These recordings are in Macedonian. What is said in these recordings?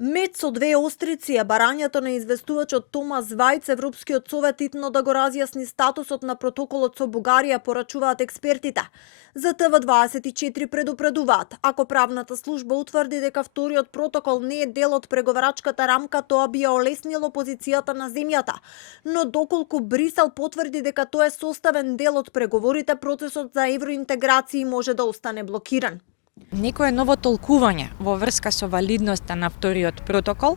Меч со две острици е барањето на известувачот Томас Вајц. Европскиот совет итно да го разјасни статусот на протоколот со Бугарија, порачуваат експертите. За ТВ24 предупредуваат, ако правната служба утврди дека вториот протокол не е дел од преговарачката рамка, тоа би ја олеснило позицијата на земјата. Но доколку Брисел потврди дека тоа е составен дел од преговорите, процесот за евроинтеграција може да остане блокиран. Некое ново толкување во врска со валидноста на вториот протокол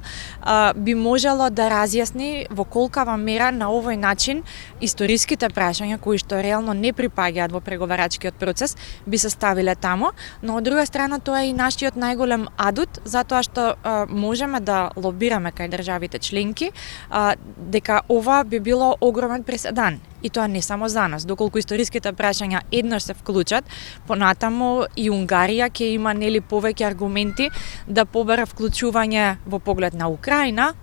би можело да разјасни во колкава мера на овој начин историските прашања кои што реално не припаѓаат во преговарачкиот процес би се ставиле тамо, но од друга страна тоа е и нашиот најголем адут, затоа што можеме да лобираме кај државите членки дека ова би било огромен преседан. И тоа не само за нас, доколку историските прашања еднаш се вклучат, понатаму и Унгарија ќе има повеќе аргументи да побара вклучување во поглед на Украина.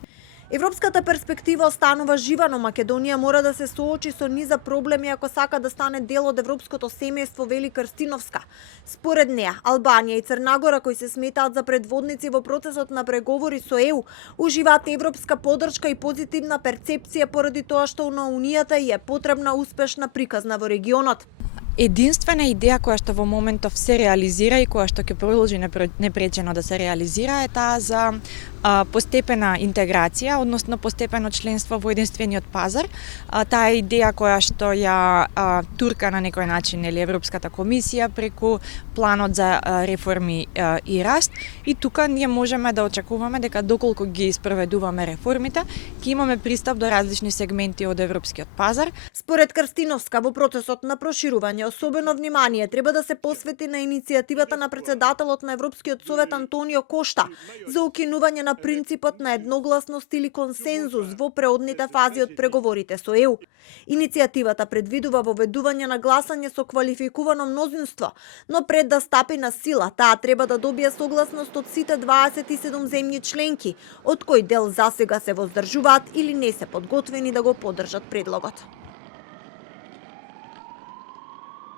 Европската перспектива останува жива, но Македонија мора да се соочи со низа проблеми ако сака да стане дел од европското семејство, вели Крстиновска. Според неа, Албанија и Црнагора, кои се сметаат за предводници во процесот на преговори со ЕУ, уживаат европска поддршка и позитивна перцепција поради тоа што на Унијата е потребна успешна приказна во регионот. Единствена идеја која што во моментов се реализира и која што ќе продолжи непречено да се реализира е таа за постепена интеграција, односно постепено членство во единствениот пазар. Таа е идеја која што ја турка на некој начин или Европската комисија преку планот за реформи и раст. И тука ние можеме да очекуваме дека доколку ги спроведуваме реформите, ќе имаме пристап до различни сегменти од европскиот пазар. Според Крстиновска, во процесот на проширување особено внимание треба да се посвети на иницијативата на председателот на Европскиот совет Антонио Кошта за укинување на принципот на едногласност или консензус во преодните фази од преговорите со ЕУ. Иницијативата предвидува воведување на гласање со квалификувано мнозинство, но пред да стапи на сила, таа треба да добие согласност од сите 27 земји членки, од кои дел засега се воздржуваат или не се подготвени да го поддржат предлогот.